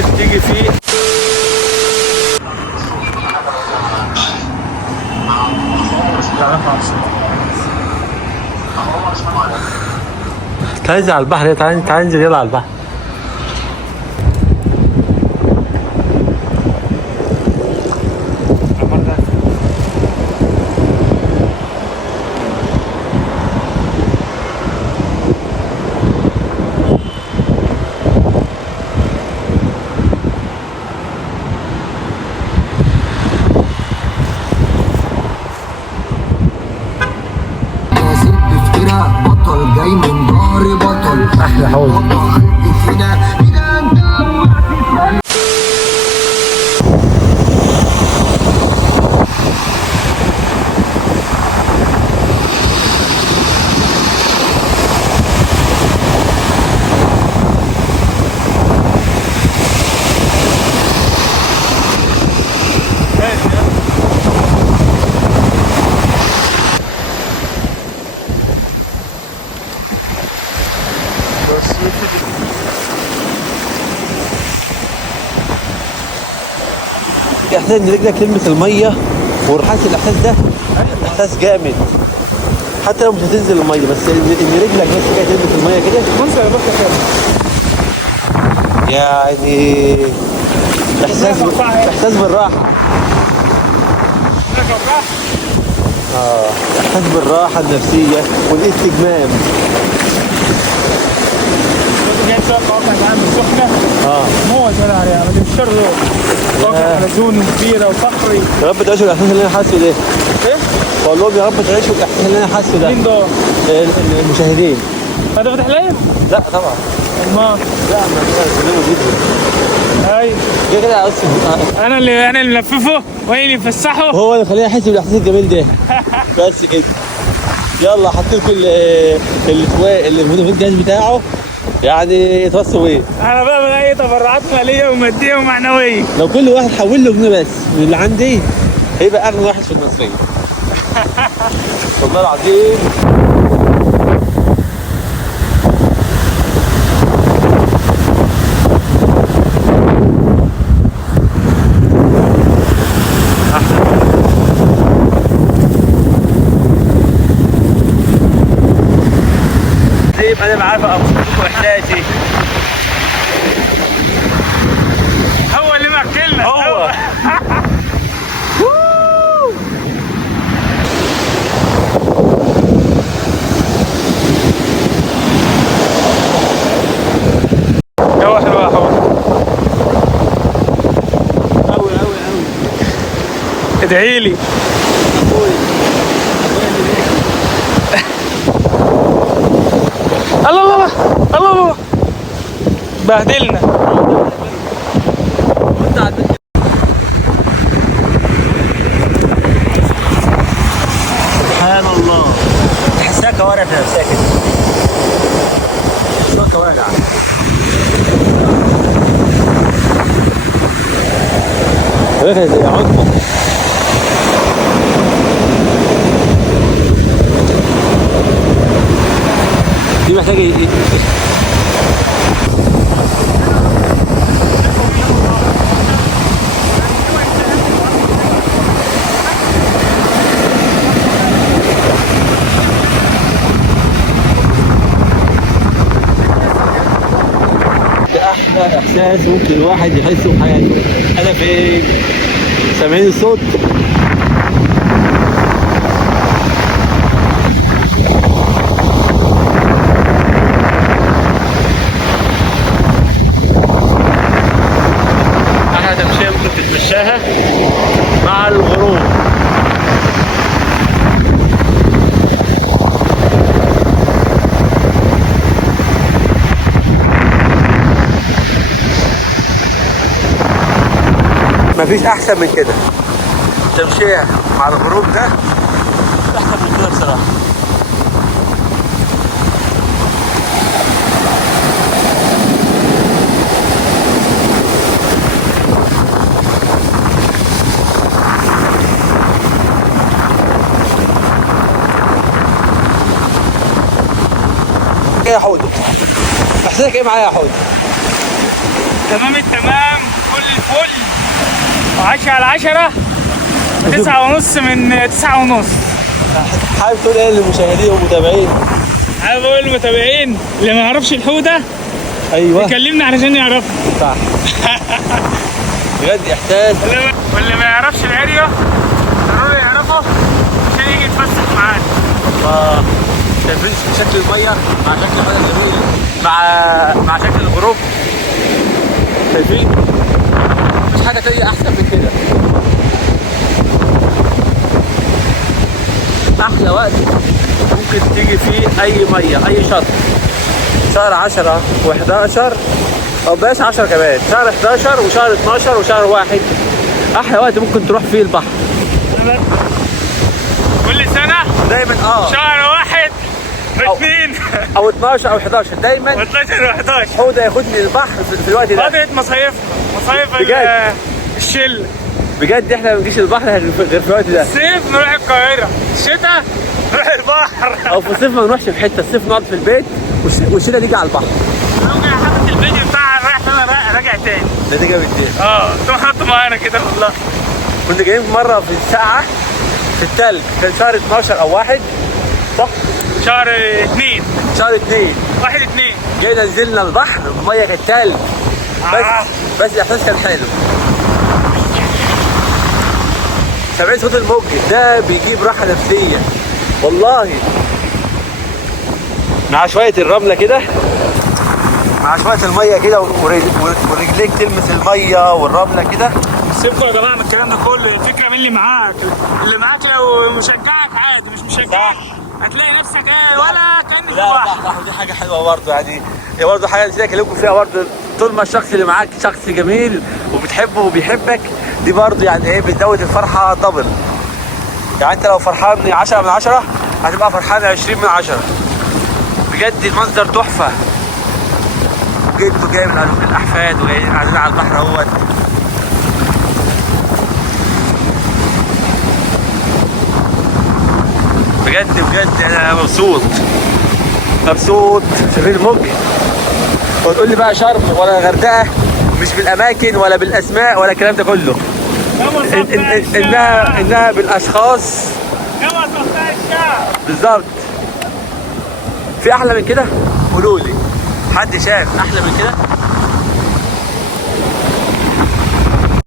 ممكن تيجي فيه. تعال على البحر، تعال ننزل يلا على البحر. بطل جاي من ظهري بطل احلى حوض. احساس ان رجلك تلمس الميه وحاسس الاحساس ده احساس جامد، حتى لو مش هتنزل الميه، بس ان رجلك بس كده تلمس الميه كده يعني احساس بالراحه. احساس بالراحه النفسيه والاستجمام. موت ولا عليها ما تمشي واقع على دون كبيره وصخري. يا رب تعيشوا الاحساس اللي انا حاسه ده. ايه؟ بقول لهم يا رب تعيشوا الاحساس اللي انا حاسه ده. مين دول؟ المشاهدين. هذا فتح لايف؟ لا طبعا. ما لا ما بيسلموا جدا. اي كده بس انا اللي ملففه وهي اللي مفسحه. هو اللي خليني احس بالاحساس الجميل ده. بس كده. يلا حطيت لكم اللي موجود في الجهاز بتاعه يعني يتوصوا ايه. انا بقى من اي تبرعات ماليه وماديه ومعنويه. لو كل واحد حول له جنيه بس من اللي عندي هيبقى اغنى واحد في المصريه. والله العظيم. انا بعرف اوصف احساسي. هو اللي ماكلنا هو. جو حلو يا حوض. قوي قوي قوي. ادعي لي. الله الله الله الله بهدلنا. سبحان الله. تحسها كوارع في نفسها كده. تحسها كوارع. هي زي عظمة. دي محتاجة احلى احساس ممكن الواحد يحسه في حياته. انا فين؟ سامعين الصوت؟ احلى تمشيه ممكن تتمشاها مع الغروب. مفيش احسن من كده. تمشيها مع الغروب ده احسن من كده بصراحه. ايه يا حوده؟ احساسك ايه معايا يا حوده؟ تمام التمام. الفل. 10 على 10. 9.5 من 9.5. حابب تقول ايه للمشاهدين والمتابعين؟ عايز اقول للمتابعين اللي ما يعرفش الحوده ايوه يكلمنا علشان يعرفها. صح. بجد احساس. واللي ما يعرفش الاريا ضروري يعرفه عشان يجي يتفسح معانا. شايفين شكل الميه مع شكل الميه الجميل مع شكل الغروب. شايفين؟ مفيش حاجه تانية احسن من كده. احلى وقت ممكن تيجي فيه اي ميه اي شط شهر 10 و11 او بلاش 10 كمان، شهر 11 وشهر 12 وشهر 1 احلى وقت ممكن تروح فيه البحر. كل سنه دايما شهر 1 و2 او 12 او 11 دايما و12 و11 حوده ياخدني البحر في الوقت ده. فتره مصايف بجد. الشله. بجد احنا ما بنجيش البحر غير في الوقت ده. الصيف نروح القاهره، الشتاء نروح البحر. او في الصيف ما نروحش في حته، الصيف نقعد في البيت والشتاء نيجي على البحر. ممكن حاطط الفيديو بتاع رايح فين راجع تاني. ده جامد جدا. تقوم حاطه معانا كده والله. كنا جايين مره في الساعه في التلج، كان شهر 12 او 1 صح؟ شهر 2 شهر 2 1 2 جينا نزلنا البحر الميه كانت تلج بس الاحساس كان حلو. سامعين صوت الموج ده بيجيب راحه نفسيه والله، مع شويه الرمله كده مع شويه الميه كده ورجليك تلمس الميه والرمله كده. سيبكم يا جماعه من الكلام ده كله، الفكره من اللي معاك لو مشجعك عادي، مش مشجعك هتلاقي نفسك ولا كأنك في لا البحر. صح، ودي حاجه حلوه برضه، يعني هي برضه حاجه نسيت اكلمكم فيها برضه. طول ما الشخص اللي معاك شخص جميل وبتحبه وبيحبك دي برضه يعني ايه بتزود الفرحه دبل. يعني انت لو فرحان من 10 من 10 هتبقى فرحان 20 من 10. بجد المنظر تحفه. جده جاي من الاحفاد وجايين قاعدين على البحر اهوت. بجد انا مبسوط. شايفين الموج؟ وتقول لي بقى شرم ولا غردقه مش بالاماكن ولا بالاسماء ولا الكلام ده كله، انها بالاشخاص. كما صفتها الشعب بالظبط. في احلى من كده؟ قولوا لي، حد شاف احلى من كده؟